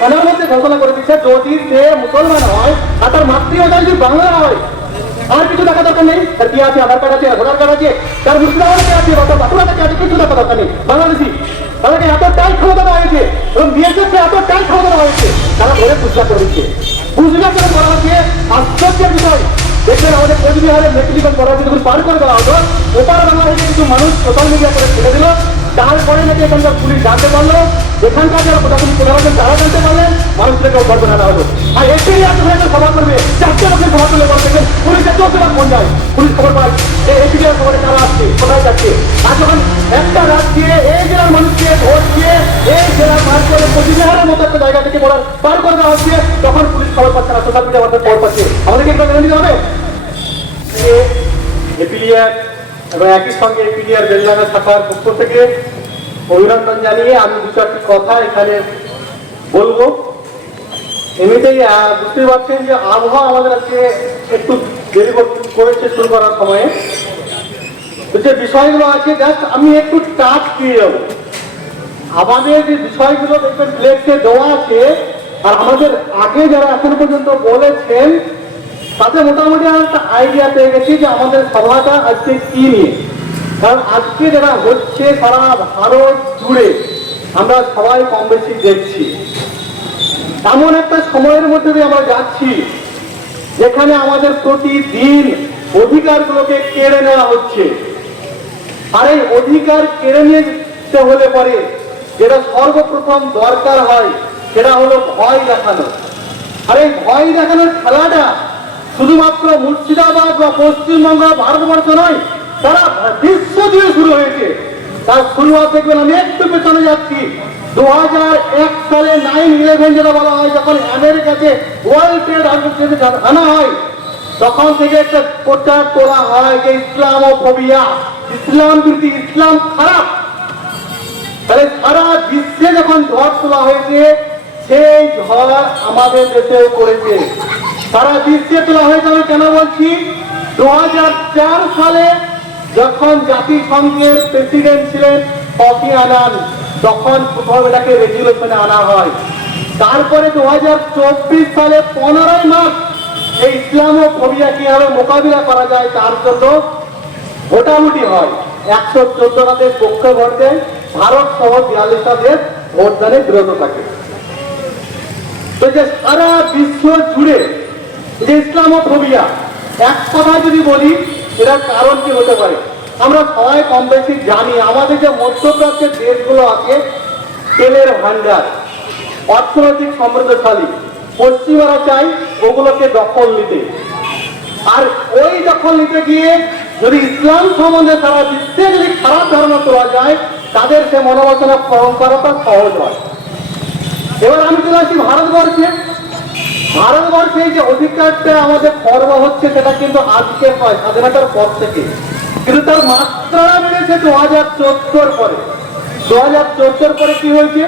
থানার মধ্যে ঘোষণা করে দিচ্ছে, যদি সে মুসলমান হয়, আর তার মাতৃভাষা যদি বাংলা হয়, আর কিছু দেখা দরকার নেই। তার কি আছে, আধার কার্ড আছে, ভোটার কার্ড আছে, তার মুর্শিদাবাদে আছে বা তার বাঁকুড়াতে আছে, কিছু দেখা দরকার নেই। বাংলাদেশি, তাদেরকে এতটাই ক্ষমতা দেওয়া হয়েছে, এবং বিএসএফকে এতটাই ক্ষমতা দেওয়া হয়েছে, তারা ধরে বুঝলা করে দিচ্ছে। বুঝলা করে করা হচ্ছে, আশ্চর্যের বিষয়। দেখবেন আমাদের কোচবিহারের মেট্রিকন পরবর্তী পার করে দেওয়া হতো, ওপার বাংলাদেশে কিছু মানুষ সোশ্যাল মিডিয়া করে ছেড়ে দিল তারপরে নাকি এখানকার পুলিশ জানতে পারল, এখানকার যারা প্রশাসনিক প্রধান তারা জানতে পারলেন মানুষদেরকে গর্ব আনা হলো আর এত একটা সভা করবে, চারটে লোকের সভা করলে বলতে গেলে পুলিশের চোদ্দ বার ফোন যায়? পুলিশ খবর পায় যে এই জেলার খবরে কারা আসছে, কোথায় যাচ্ছে। আর যখন একটা রাত দিয়ে এই জেলার মানুষকে ভোট দিয়ে এই জেলার পার করে কোচবিহারের মতো একটা জায়গা থেকে বলার পার করে দেওয়া হচ্ছে, তখন পুলিশ খবর পাচ্ছে না, সোশ্যাল মিডিয়া আমাদের খবর পাচ্ছে। আমাদেরকে একটু মেনে নিতে হবে। এপিলিয়ার এবং একই সঙ্গে এপিলিয়ার বেলডাঙ্গা শাখার পক্ষ থেকে অভিনন্দন জানিয়ে আমি দু চারটি কথা এখানে বলব। এমনিতেই আহ, বুঝতে পারছেন যে আবহাওয়া আমাদের আজকে একটু দেরি কর- করেছে শুরু করার সময়ে। যে বিষয়গুলো আছে জাস্ট আমি একটু টাচ দিয়ে যাব। আমাদের যে বিষয়গুলো দেখবেন ফ্লেক্সে দেওয়া আছে আর আমাদের আগে যারা এখন পর্যন্ত বলেছেন তাতে মোটামুটি আমরা একটা আইডিয়া পেয়ে গেছি যে আমাদের সভাটা আজকে কি নিয়ে। কারণ আজকে যারা হচ্ছে সারা ভারত জুড়ে আমরা সবাই কম বেশি দেখছি। এমন একটা সময়ের মধ্যে দিয়ে আমরা যাচ্ছি, যেখানে আমাদের প্রতিদিন অধিকারগুলোকে কেড়ে নেওয়া হচ্ছে। আর এই অধিকার কেড়ে নিতে হলে পরে যেটা সর্বপ্রথম দরকার হয়, সেটা হলো ভয় দেখানো। আর এই ভয় দেখানোর খেলাটা শুধুমাত্র মুর্শিদাবাদ বা পশ্চিমবঙ্গ ভারতবর্ষ নয়, সারা বিশ্ব জুড়ে শুরু হয়েছে। তার শুরুয়াত দেখবেন আমি একটু পেছনে যাচ্ছি। দু সালে নাইন ইলেভেন যেটা বলা হয়, যখন আমেরিকাতে ওয়ার্ল্ড ট্রেড অর্গানাইজেশন আনা হয়, তখন থেকে একটা প্রচার তোলা হয় যে ইসলাম ও ফবিয়া ইসলাম বিরোধী, ইসলাম খারাপ। তাহলে সারা বিশ্বে যখন ঝড় তোলা হয়েছে সেই ঝড় আমাদের দেশেও করেছে। সারা বিশ্বে তোলা হয়েছে আমি কেন বলছি? দু হাজার চার সালে যখন জাতিসংঘের প্রেসিডেন্ট ছিলেন কফি আনান, তখন প্রথম এটাকে রেজুলেশনে আনা হয়। তারপরে দুহাজার চব্বিশ সালে পনেরোই মার্চ এই ইসলামোফোবিয়া কীভাবে মোকাবিলা করা যায় তার জন্য ভোটাভুটি হয়। একশো চোদ্দটা দেশ পক্ষে ভোট দেয়, ভারত সহ বিয়াল্লিশটা দেশ ভোটদানে বিরত থাকে যে সারা বিশ্ব জুড়ে যে ইসলামোফোবিয়া, এক কথা যদি বলি, এটার কারণ কি হতে পারে? আমরা সবাই কম বেশি জানি, আমাদের যে মধ্যপ্রাচ্যের দেশগুলো আছে, তেলের ভান্ডার অর্থনৈতিক সমৃদ্ধশালী পশ্চিমারা চাই ওগুলোকে দখল নিতে। আর ওই দখল নিতে গিয়ে যদি ইসলাম সম্বন্ধে সারা বিশ্বে যদি খারাপ ধারণা তোলা যায়, তাদের সে মনোবাসনা পূরণ করাটা সহজ হয়। এবার আমি চলে আসি ভারতবর্ষে। ভারতবর্ষে যে অধিকারটা আমাদের খর্ব হচ্ছে, সেটা কিন্তু আজকে হয়, স্বাধীনতার পর থেকে। কিন্তু তার মাত্রা বেড়েছে দু হাজার চোদ্দোর পরে। দু হাজার চোদ্দোর পরে কি হয়েছে?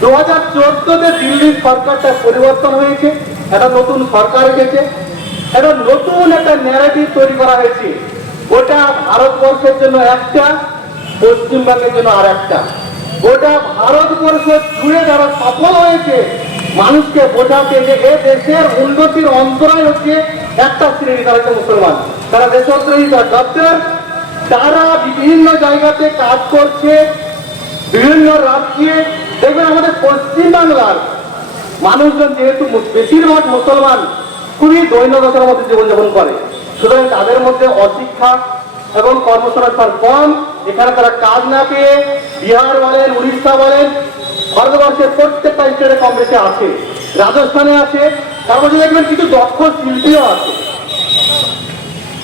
দু হাজার চোদ্দোতে দিল্লির সরকারটা পরিবর্তন হয়েছে, একটা নতুন সরকার এসেছে, একটা নতুন একটা ন্যারেটিভ তৈরি করা হয়েছে। ওটা ভারতবর্ষের জন্য একটা, পশ্চিমবঙ্গের জন্য আর একটা গোটা ভারতবর্ষ জুড়ে যারা সফল হয়েছে, মানুষকে বোঝাতে যে এ দেশের উন্নতির অন্তরায় হচ্ছে একটা শ্রেণি, তারা হচ্ছে মুসলমান। তারা দেশদ্রোহী, তারা গদ্দার তারা বিভিন্ন জায়গাতে কাজ করছে, বিভিন্ন রাজ্যে। দেখবেন আমাদের পশ্চিমবাংলার মানুষজন যেহেতু বেশিরভাগ মুসলমান খুবই দৈন্যদশার মধ্যে জীবনযাপন করে। সুতরাং তাদের মধ্যে অশিক্ষা এবং কর্মসংস্থান কম। এখানে তারা কাজ না পেয়ে বিহার বলেন, উড়িষ্যা বলেন ভারতবর্ষের প্রত্যেকটা স্টেটে কম বেশি আছে, রাজস্থানে আছে, তার মধ্যে দেখবেন কিছু দক্ষ শিল্পীও আছে।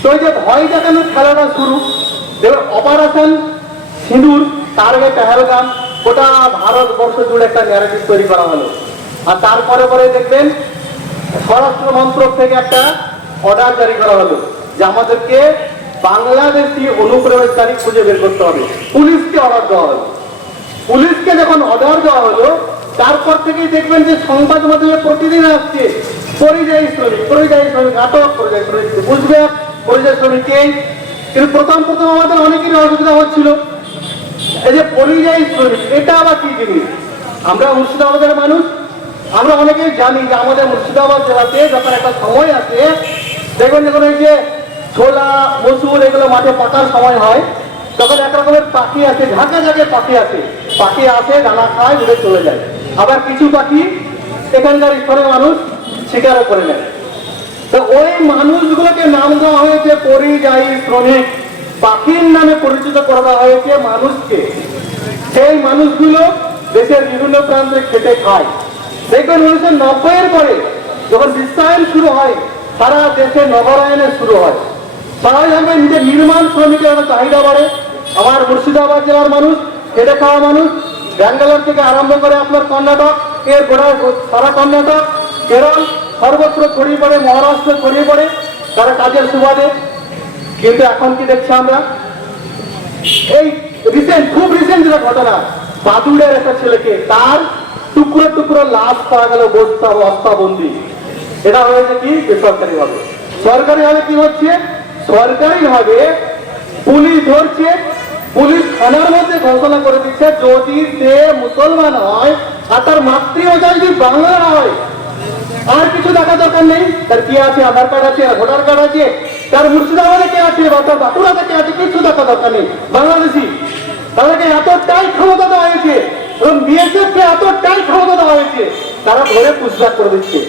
তো এই যে ভয় দেখানোর খেলাটা শুরু দেখবেন অপারেশন সিঁদুর, তার আগে পেহেলগাম, গোটা ভারতবর্ষ জুড়ে একটা ন্যারেটিভ তৈরি করা হলো। আর তারপরে পরে দেখবেন স্বরাষ্ট্র মন্ত্রক থেকে একটা অর্ডার জারি করা হলো, যে আমাদেরকে বাংলাদেশি অনুপ্রবেশকারী খুঁজে বের করতে হবে। পুলিশকে অর্ডার দেওয়া হলো। পুলিশকে যখন অর্ডার দেওয়া হলো, তারপর থেকেই দেখবেন যে সংবাদ মাধ্যমে প্রতিদিন আসছে, পরিযায়ী শ্রমিক পরিযায়ী শ্রমিক, আটক, পরিযায়ী শ্রমিক বুঝবে, পরিযায়ী শ্রমিককে কিন্তু প্রথম প্রথম আমাদের অনেকেরই অসুবিধা হচ্ছিল। এই যে পরিযায়ী শ্রমিক, এটা আবার কি জিনিস? আমরা মুর্শিদাবাদের মানুষ, আমরা অনেকেই জানি যে আমাদের মুর্শিদাবাদ জেলাতে যখন একটা সময় আছে দেখবেন যখন এই যে ছোলা, মসুর, এগুলো মাঠে পাকার সময় হয়। তখন এক রকমের পাখি আছে, ঝাঁকে ঝাঁকে পাখি আছে। পাখি আসে, দানা খায় উড়ে চলে যায়। আবার কিছু পাখি এখানকার স্তরের মানুষ শিকারও করে নেয়। তো ওই মানুষগুলোকে নাম দেওয়া হয়েছে পরিযায়ী শ্রমিক। পাখির নামে পরিচিত করা হয়েছে মানুষকে। সেই মানুষগুলো দেশের বিভিন্ন প্রান্তে খেটে খায়। দেখবেন উনিশশো নব্বইয়ের পরে যখন বিশ্বায়ন শুরু হয়, সারা দেশে নগরায়নের শুরু হয়। স্বাভাবিকভাবে নিজের নির্মাণ শ্রমিকের একটা চাহিদা বাড়ে। আমার মুর্শিদাবাদ জেলার মানুষ, খেটে খাওয়া মানুষ, ব্যাঙ্গালোর থেকে আরম্ভ করে আপনার কর্ণাটক, এর গোড়া সারা কর্ণাটক, কেরল, সর্বত্র ছড়িয়ে পড়ে, মহারাষ্ট্র ছড়িয়ে পড়ে, তারা কাজের সুবাদে। কিন্তু এখন কি দেখছি আমরা? এই রিসেন্ট খুব রিসেন্ট যেটা ঘটনা, বাদুড়ের একটা ছেলেকে তার টুকরো টুকরো লাশ পাওয়া গেল বস্তা বস্তাবন্দি এটা হয়েছে কি? বেসরকারি ভাবে সরকারি ভাবে কি হচ্ছে? সরকারি ভাবে পুলিশ ধরছে, পুলিশ থানার মধ্যে ঘোষণা করে দিচ্ছে, যদি সে মুসলমান হয় আর তার মাতৃভাষা যদি বাংলা হয়, আর কিছু দেখা দরকার নেই? তার কি আছে? আধার কার্ড আছে, ভোটার কার্ড আছে, তার মুর্শিদাবাদে কে আছে বা তার বাঁকুড়াতে কে আছে, কিছু দেখা দরকার নেই। বাংলাদেশি, তাদেরকে এতটাই ক্ষমতা দেওয়া হয়েছে, এবং বিএসএফ কে এতটাই ক্ষমতা দেওয়া হয়েছে, তারা ধরে পুষব্যাক করে দিচ্ছে।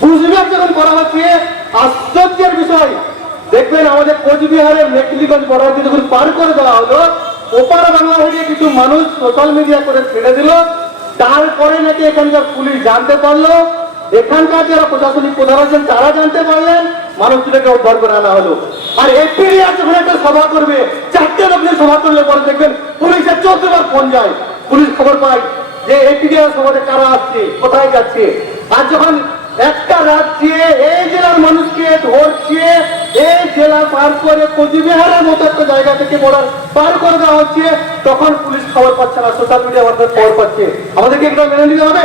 পুষব্যাক যখন করা হচ্ছে, আশ্চর্যের বিষয়। দেখবেন আমাদের কোচবিহারের মেকলিগঞ্জ বর্ডার যখন পার করে দেওয়া হলো ওপার বাংলা থেকে কিছু মানুষ সোশ্যাল মিডিয়া করে ছেড়ে দিল। তারপরে নাকি এখানকার পুলিশ জানতে পারল। এখানকার যারা প্রশাসনিক প্রধান আছেন, তারা জানতে পারলেন, মানুষগুলোকে উদ্ধার করে আনা হলো। আর এপ্রিলিয়ার যখন একটা সভা করবে। চারটে লোক নিয়ে সভা করলে পরে দেখবেন পুলিশের চোদ্দ বার ফোন যায়। পুলিশ খবর পায় যে এপ্রিলিয়ার সভাতে কারা আসছে, কোথায় যাচ্ছে। আর যখন একটা রাজ্যে এই জেলার মানুষকে ধরছে এই জেলা পার করে কোচবিহারের মতো একটা জায়গা থেকে বর্ডার পার করে দেওয়া হচ্ছে, তখন পুলিশ খবর পাচ্ছে না সোশ্যাল মিডিয়া মাধ্যমে খবর পাচ্ছে। আমাদেরকে এটা মেনে নিতে হবে।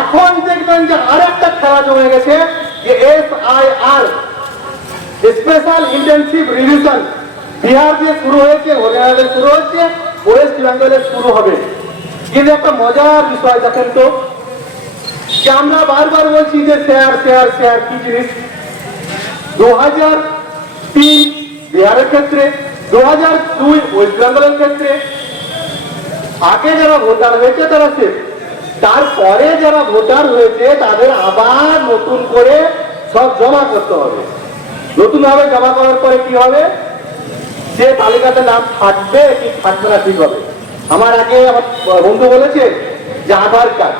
এখন দেখবেন যে আর একটা খেলা জমে গেছে, যে S I R special intensive revision Bihar দিয়ে শুরু হয়েছে, হরিয়ানাতে শুরু হচ্ছে ওয়েস্ট বেঙ্গলে শুরু হবে। কিন্তু একটা মজার বিষয় দেখেন তো, যে আমরা বারবার বলছি যে শেয়ার শেয়ার শেয়ার কি জিনিস? দু হাজার তিন বিহারের ক্ষেত্রে দু হাজার দুই ওয়েস্ট বেঙ্গলের ক্ষেত্রে। আগে যারা ভোটার হয়েছে তারা শেষ তারপরে যারা ভোটার হয়েছে, তাদের আবার নতুন করে সব জমা করতে হবে। নতুন ভাবে জমা করার পরে কি হবে? সে তালিকাতে নাম থাকবে, কি থাকবে না ঠিক হবে। আমার আগে আমার বন্ধু বলেছে যে আধার কার্ড।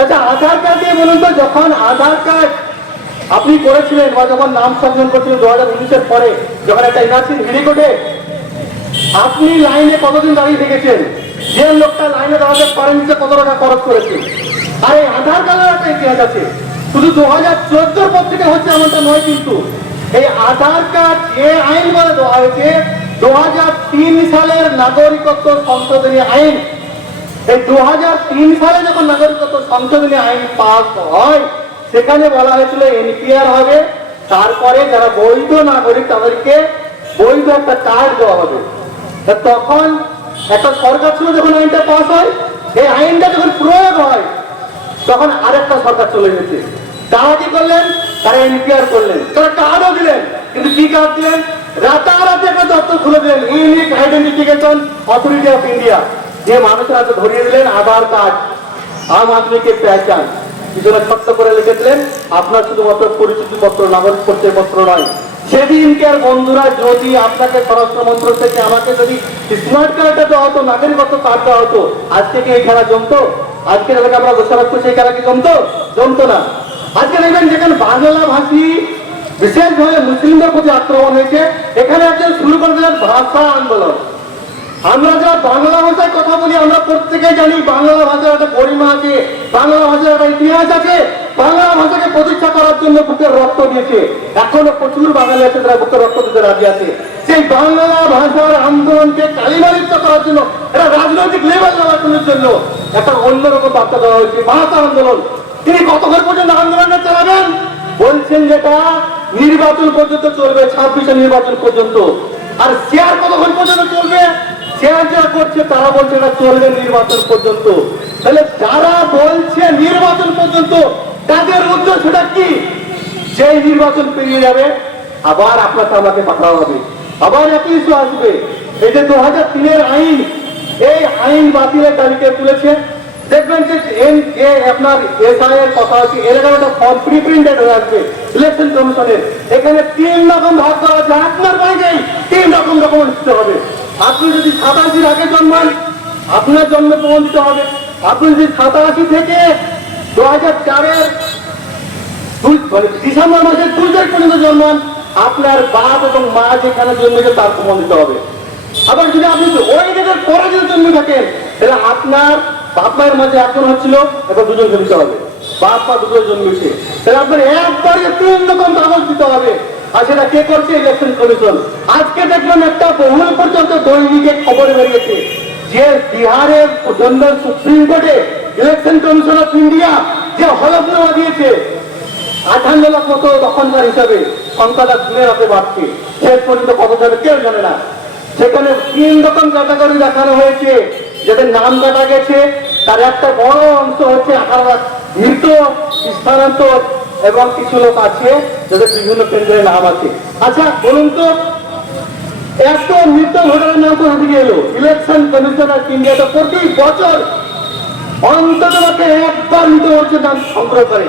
আচ্ছা আধার কার্ড দিয়ে বলুন তো, যখন আধার কার্ড আপনি করেছিলেন বা যখন নাম সংযোজন করছিলেন দু হাজার উনিশের পরে, যখন একটা এনআরসি ভিড়ি কোটে আপনি লাইনে কতদিন দাঁড়িয়ে থেকেছেন? যে লোকটা লাইনে দাঁড়াতে পারেন সে কত টাকা খরচ করেছে? আর এই আধার কার্ডের একটা ইতিহাস আছে। শুধু দু হাজার চোদ্দোর পর থেকে হচ্ছে এমনটা নয় কিন্তু। এই আধার কার্ড যে আইন বলে দেওয়া হয়েছে, দু হাজার তিন সালের নাগরিকত্ব সংশোধনী আইন। এই দু হাজার তিন সালে যখন নাগরিকত্ব সংশোধনী আইন পাস হয় সেখানে বলা হয়েছিল এনপিআর হবে। তারপরে যারা বৈধ নাগরিক, তাদেরকে বৈধ একটা কার্ড দেওয়া হবে। তখন একটা সরকার ছিল যখন আইনটা পাস হয় এই আইনটা যখন প্রয়োগ হয়, তখন আরেকটা সরকার চলে গেছে। তারা কি করলেন? তারা এনপিআর করলেন। তারা কার্ডও দিলেন, কিন্তু কি কার্ড দিলেন? রাতারাতি একটা দপ্তর খুলে দিলেন unique identification authority of India যে মানুষের হাতে ধরিয়ে দিলেন আধার কার্ড। আম আদমিকে পেঁচান পিছনে ছোট্ট করে লিখেছিলেন, আপনার শুধুমাত্র পরিচিতি পত্র নাগরিক পরিচয় পত্র নয় আর বন্ধুরা, যদি আপনাকে স্বরাষ্ট্র মন্ত্র থেকে আমাকে যদি স্মার্ট কার্ডটা দেওয়া হতো, নাগরিকত্ব কার্ড দেওয়া হতো, আজকে কি এই খেলা জমতো? আজকে এলাকা আমরা বসে রাখতো সেই খেলা কি জমতো? জমতো না। আজকে দেখবেন যেখানে বাংলা ভাষী, বিশেষভাবে মুসলিমদের প্রতি আক্রমণ হয়েছে, এখানে একজন শুরু করে দিলেন ভাষা আন্দোলন। আমরা যারা বাংলা ভাষায় কথা বলি, আমরা প্রত্যেকে জানি বাংলা ভাষার একটা গরিমা আছে, বাংলা ভাষার একটা ইতিহাস আছে, বাংলা ভাষাকে প্রতিষ্ঠা করার জন্য বুকের রক্ত দিয়েছে। এখনও প্রচুর বাঙালি আছে যারা বুকের রক্ত দিতে রাজি আছে। সেই বাংলা ভাষার আন্দোলনকে কালিমালিত করার জন্য এটা রাজনৈতিক লেভেল নেওয়ার জন্য একটা অন্যরকম বার্তা দেওয়া হয়েছে ভাষা আন্দোলন। তিনি কতক্ষণ পর্যন্ত আন্দোলনটা চালাবেন? বলছেন যেটা নির্বাচন পর্যন্ত চলবে, ছাব্বিশে নির্বাচন পর্যন্ত। আর শেয়ার শেয়ার যারা করছে তারা বলছে এটা চলবে নির্বাচন পর্যন্ত। তাহলে যারা বলছে নির্বাচন পর্যন্ত, তাদের উদ্দেশ্যটা কি? যেই নির্বাচন পেরিয়ে যাবে, আবার আপনাকে আমাকে পাঠানো হবে। আবার একই ইস্যু আসবে। এই যে দু হাজার তিনের আইন। এই আইন বাতিলের তালিকা তুলেছে। দেখবেন যে এন যে আপনার এসআই এর কথা হচ্ছে এর একটা ফর্ম প্রি প্রিন্টেড হয়ে আসবে ইলেকশন কমিশনের এখানে তিন রকম ভাগ করা আছে, আপনার বাইরেই তিন রকম ডকুমেন্ট হবে। আপনি যদি সাতাশির আগে জন্মান, আপনার জন্মে প্রমাণ দিতে হবে। আপনি যদি সাতাশি থেকে দু হাজার চারের মানে ডিসেম্বর মাসের দুই তারিখ পর্যন্ত জন্মান, আপনার বাপ এবং মা যেখানে জন্মেছে তার প্রমাণ দিতে হবে। আবার যদি আপনি ওই ডেটের পরে যদি জন্মে থাকেন, তাহলে আপনার বাপ মায়ের মাঝে একজন হচ্ছিল এবার দুজনকে দিতে হবে। বাপ মা দুটো জন্মেছে। তাহলে আপনার একবারে তিন রকম কাগজ দিতে হবে। সেটা কে করছে? ইলেকশন কমিশন আজকে দেখলাম একটা বহুল পর্যন্ত দৈনিকে খবর বেরিয়েছে। যে বিহারের জন্য সুপ্রিম কোর্টে ইলেকশন কমিশন অফ ইন্ডিয়া যে হলফনামা দিয়েছে, আঠান্ন লাখ মতো দখলদার হিসাবে সংখ্যাটা দিনের হাতে বাড়ছে। শেষ পর্যন্ত কত যাবে কেউ জানে না। সেখানে তিন রকম ক্যাটাগরি দেখানো হয়েছে। যাদের নাম কাটা গেছে, তার একটা বড় অংশ হচ্ছে আঠারো লাখ মৃত স্থানান্তর এবং কিছু লোক আছে যাদের বিভিন্ন কেন্দ্রে নাম আছে। আচ্ছা বলুন তো, এত মৃত ভোটারের নাম কোথা থেকে এলো? ইলেকশন কমিশন অফ ইন্ডিয়া তো প্রতি বছর অন্তত একবার মৃত মানুষের নাম সংগ্রহ করে।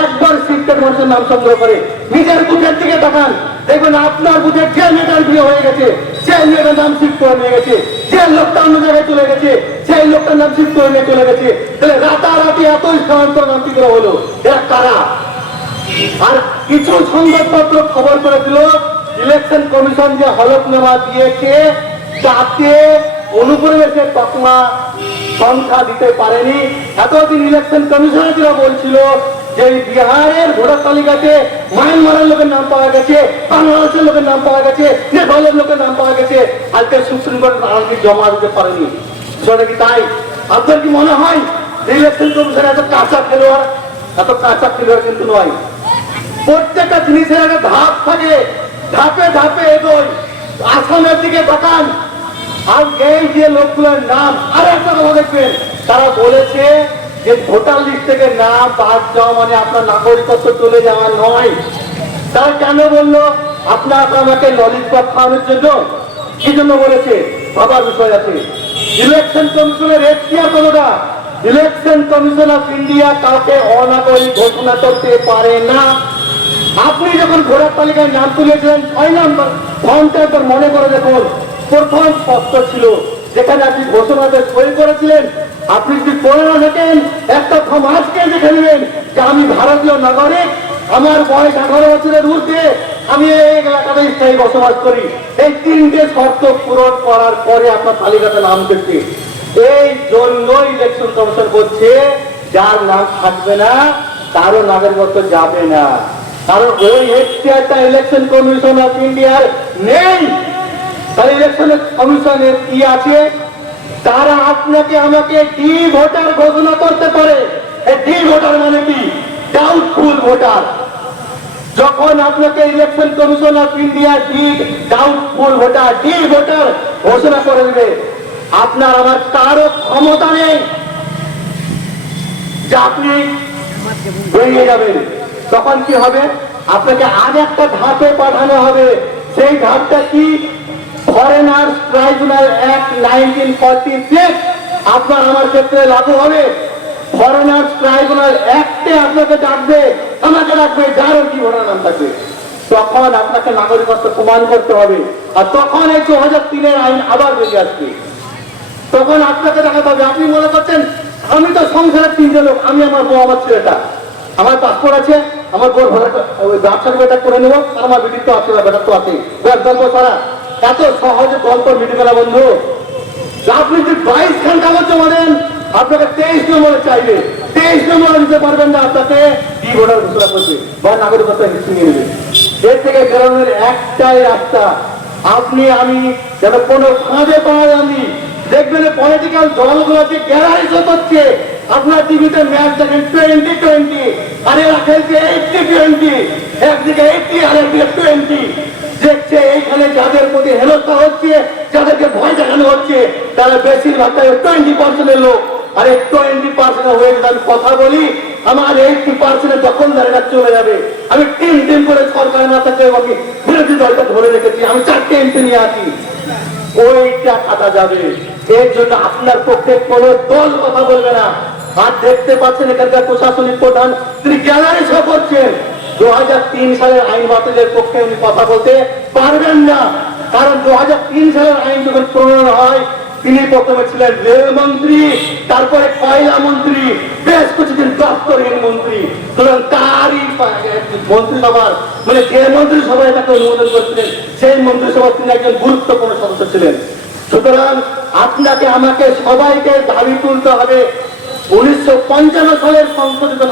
একবার শিক্ষক মানুষের নাম সংগ্রহ করে। নিজের বুথের দিকে তাকান। দেখবেন আপনার বুথে যে মেয়েটার বিয়ে হয়ে গেছে সেই মেয়েটার নাম করে নিয়ে গেছে। যে লোকটা অন্য জায়গায় চলে গেছে, সেই লোকটার নাম করে নিয়ে চলে গেছে। তাহলে রাতারাতি এত স্থানান্তর নাম কি করে হলো? এরা কারা? আর কিছু সংবাদপত্র খবর করে দিল ইলেকশন কমিশন যে হলফনামা দিয়েছে, তাতে অনুপ্রবেশের তকমা সংখ্যা দিতে পারেনি। এতদিন ইলেকশন কমিশনার যেটা বলছিল যে বিহারের ভোটার তালিকাতে মায়ানমারের লোকের নাম পাওয়া গেছে, বাংলাদেশের লোকের নাম পাওয়া গেছে, নেপালের লোকের নাম পাওয়া গেছে, আজকে সুপ্রিম কোর্ট আগে জমা দিতে পারেনি। সেটা কি তাই? আপনার কি মনে হয় যে ইলেকশন কমিশন এত কাঁচা খেলোয়াড়? এত কাঁচা খেলোয়াড় কিন্তু নয়। প্রত্যেকটা জিনিসের একটা ধাপ থাকে। ধাপে ধাপে এগোয়। আসামের দিকে তাকান। আর এই যে লোকগুলোর নাম, আর একটা কথা দেখবেন। তারা বলেছে যে ভোটার লিস্ট থেকে নাম বাদ যাওয়া মানে আপনার নাগরিকত্ব চলে যাওয়া নয়। তারা কেন বলল? আপনার আমাকে ললিপপ খাওয়ানোর জন্য। কি জন্য বলেছে? ভাবার বিষয় আছে। ইলেকশন কমিশনের এখতিয়ার কতটা? ইলেকশন কমিশন অফ ইন্ডিয়া কাউকে অনাগরিক ঘোষণা করতে পারে না। আপনি যখন ভোটার তালিকায় নাম তুলেছিলেন, ছয় নাম্বার ফর্মটা একবার মনে করে দেখুন। প্রথম পত্র ছিল যেখানে আপনি ঘোষণাতে সই করেছিলেন, আপনি যদি পড়ে না থাকেন, একটা ফর্ম আজকে দেখে নেবেন যে আমি ভারতীয় নাগরিক, আমার বয়স আঠারো বছরের ঊর্ধ্বে, আমি এই এলাকাতে স্থায়ী বসবাস করি। এই তিনটে শর্ত পূরণ করার পরে আপনার তালিকাতে নাম দেখবে এই জন্য ইলেকশন কমিশন বলছে যার নাম থাকবে না, তারও নাগরিকত্ব যাবে না। কারণ ওই এখতিয়ারটা ইলেকশন কমিশন অফ ইন্ডিয়ার নেই। তাহলে ইলেকশন কমিশনের কি আছে? তারা আপনাকে, আমাকে ডি ভোটার ঘোষণা করতে পারে। ডি ভোটার মানে কি? ডাউটফুল ভোটার যখন আপনাকে election commission of India D doubtful voter D voter ঘোষণা করে দেবে। আপনার আমার কারও ক্ষমতা নেই। যে আপনি বেরিয়ে যাবেন। তখন কি হবে? আপনাকে আর একটা ধাপে পাঠানো হবে। সেই ধাপটা কি? Foreigner tribunal act nineteen forty six আপনার আমার ক্ষেত্রে লাগু হবে। ফরেনার ট্রাইব্যুনাল অ্যাক্টে আপনাকে ডাকবে, আমাকে ডাকবে যারও কি ভোটার নাম থাকবে? তখন আপনাকে নাগরিকত্ব প্রমাণ করতে হবে। আর তখন এই দু হাজার তিনের আইন আবার বেরিয়ে আসবে। তখন আপনাকে দেখাতে হবে, আপনি মনে করছেন, আমি তো সংসারের তিনজন লোক, আমি আমার বউ, আমার ছেলেটা। আমার পাসপোর্ট আছে আমার ভাড়াটা ওই ব্যবসার বেটা করে নেব, আর আমার বেটির তো আছে বেটা তো আছে গল্প সারা এত সহজে গল্প মিটবে না বন্ধু। আপনি যদি বাইশ খান কাগজ জমা আপনাকে তেইশ নম্বরে চাইবে। তেইশ নম্বরে দিতে পারবেন না আপনাকে। ডি ভোটার ঘোষণা করবে বা নাগরিকত্ব হিস্ট্রি নিয়ে নেবে। এর থেকে বেরোনোর একটাই রাস্তা। আপনি, আমি, যেন কোনো ফাঁদে পাওয়া যাননি দেখবেন পলিটিক্যাল দলগুলোতে গ্যারাইজ হচ্ছে। আপনার টিভিতে ম্যাচ দেখেন টোয়েন্টি টোয়েন্টি আর এরা খেলছে এইটটি টোয়েন্টি একদিকে এইটটি আর একদিকে টোয়েন্টি দেখছে এইখানে যাদের প্রতি হেনস্থা হচ্ছে যাদেরকে ভয় দেখানো হচ্ছে তারা বেশিরভাগ টোয়েন্টি পার্সেন্টের লোক আর একটু টোয়েন্টি পার্সেন্ট হয়ে যদি আমি কথা বলি আমার এইটি পার্সেন্টের দখলদারেরা চলে যাবে আমি টিম টিম করে সরকার না থাকলে আমি বিরোধী দলটা ধরে রেখেছি আমি চারটে এমপি নিয়ে আছি ওইটা কাটা যাবে এর জন্য আপনার পক্ষে কোনো দল কথা বলবে না আর দেখতে পাচ্ছেন এখানকার প্রশাসনিক প্রধান, তিনি গ্যালারি শো করছেন। দু সালের আইন বাতিলের পক্ষে উনি কথা বলতে পারবেন না। কারণ দু সালের আইন যখন প্রণয়ন হয়, তিনি প্রথমে ছিলেন রেলমন্ত্রী তারপরে কয়লা মন্ত্রী, বেশ কিছুদিন দপ্তরহীন মন্ত্রী। সুতরাং তারই মন্ত্রিসভার মানে যে মন্ত্রিসভায় তাকে অনুমোদন করছিলেন, সেই মন্ত্রিসভার তিনি একজন গুরুত্বপূর্ণ সদস্য ছিলেন। সুতরাং আপনাকে, আমাকে সবাইকে দাবি তুলতে হবে। উনিশশো পঞ্চান্ন সালের সংশোধিত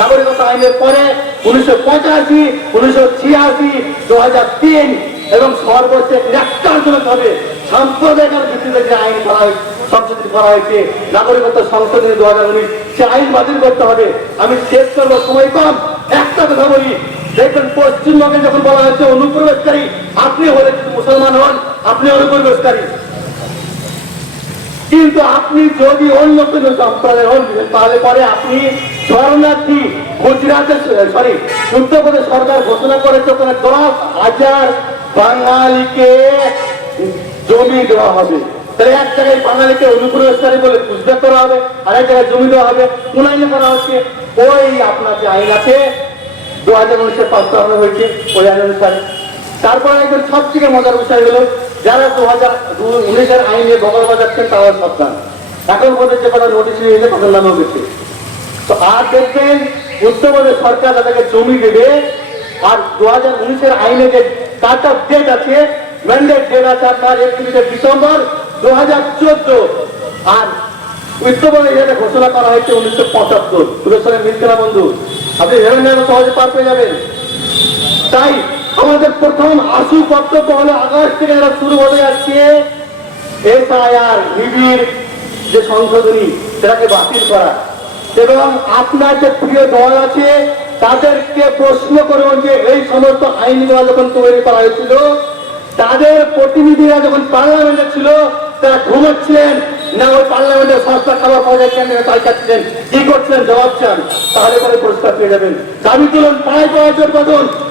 নাগরিকতা আইনের পরে উনিশশো পঁচাশি, উনিশশো ছিয়াশি, দু হাজার তিন এবং সর্বোচ্চ ন্যাক্কারজনক সাম্প্রদায়িকার ভিত্তিতে যে আইন করা হয়েছে সংশোধিত করা হয়েছে নাগরিকতা সংশোধনী দু হাজার উনিশ, সে আইন বাতিল করতে হবে। আমি শেষ করব সময় কম। একটা কথা বলি, দেখবেন পশ্চিমবঙ্গে যখন বলা হচ্ছে অনুপ্রবেশকারী, আপনি হলে মুসলমান হন, আপনি অনুপ্রবেশকারী। কিন্তু আপনি যদি অন্য কোনো সম্প্রদায় হন, তাহলে পরে আপনি শরণার্থী গুজরাটের সরি, উত্তরপ্রদেশ সরকার ঘোষণা করেছে ওখানে দশ হাজার বাঙালিকে জমি দেওয়া হবে। তাহলে এক জায়গায় বাঙালিকে অনুপ্রবেশকারী বলে করা হবে, আর এক জায়গায় জমি দেওয়া হবে। করা হচ্ছে, ওই আপনার আইন আছে দু হাজার উনিশে প্রস্তাবনা হয়েছে, ওই আইন অনুসারে তারপরে একজন সব থেকে মজার বিষয় হলো যারা দু হাজার উনিশের আইনে বগল বাজাচ্ছেন তারা সাবধান। এখন যে কটা নোটিশ নিয়েছে তাদের নামেও গেছে তো আর দেখবেন উত্তরপ্রদেশ সরকার তাদেরকে জমি দেবে, আর দু হাজার উনিশের আইনে যে কাট অফ ডেট আছে ম্যান্ডেট ডেট আছে আপনার একত্রিশে ডিসেম্বর দু হাজার চোদ্দ। আর উত্তরপ্রদেশ এটা ঘোষণা করা হয়েছে উনিশশো পঁচাত্তর। দুটোর সঙ্গে মিলছে না বন্ধু? আপনি ভেবে নেন সহজে পার পেয়ে যাবেন। তাই আমাদের প্রথম আশু কর্তব্য হলো আগস্ট থেকে যারা শুরু হতে যাচ্ছে। এসআইআর, নিবিড় যে সংশোধনী সেটাকে বাতিল করা। এবং আপনার যে প্রিয় দল আছে, তাদেরকে প্রশ্ন করুন যে এই সমস্ত আইনগুলো যখন তৈরি করা হয়েছিল, তাদের প্রতিনিধিরা যখন পার্লামেন্টে ছিল, তারা ঘুমাচ্ছিলেন, না ওই পার্লামেন্টের সস্তা খাবার পাওয়া যাচ্ছে তাই খাচ্ছিলেন, কি করছিলেন, জবাব চান, তাহলে পরে পুরস্কার পেয়ে যাবেন। দাবি তুলুন পাড়ায় পাওয়ার বদল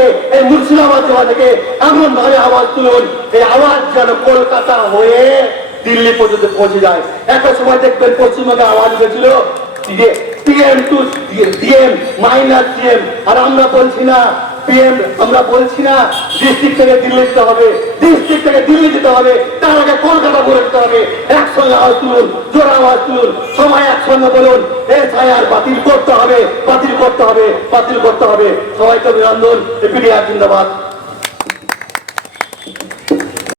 থেকে এই মুর্শিদাবাদ জেলা থেকে এমন ভাবে আওয়াজ তুলুন, এই আওয়াজ যেন কলকাতা হয়ে দিল্লি পর্যন্ত পৌঁছে যায়। একটা সময় দেখবেন পশ্চিমবঙ্গে আওয়াজ হয়েছিল PM to DM minus DM আর আমরা বলছি না পিএম আমরা বলছি না ডিস্ট্রিক্ট থেকে দিল্লি যেতে হবে ডিস্ট্রিক্ট থেকে দিল্লি যেতে হবে, তার আগে কলকাতা বলে দিতে হবে। একসঙ্গে আওয়াজ তুলুন, জোর আওয়াজ তুলুন, সবাই একসঙ্গে বলুন এসআইআর বাতিল করতে হবে, বাতিল করতে হবে, বাতিল করতে হবে। সবাইকে অভিনন্দন এপিডিআর জিন্দাবাদ।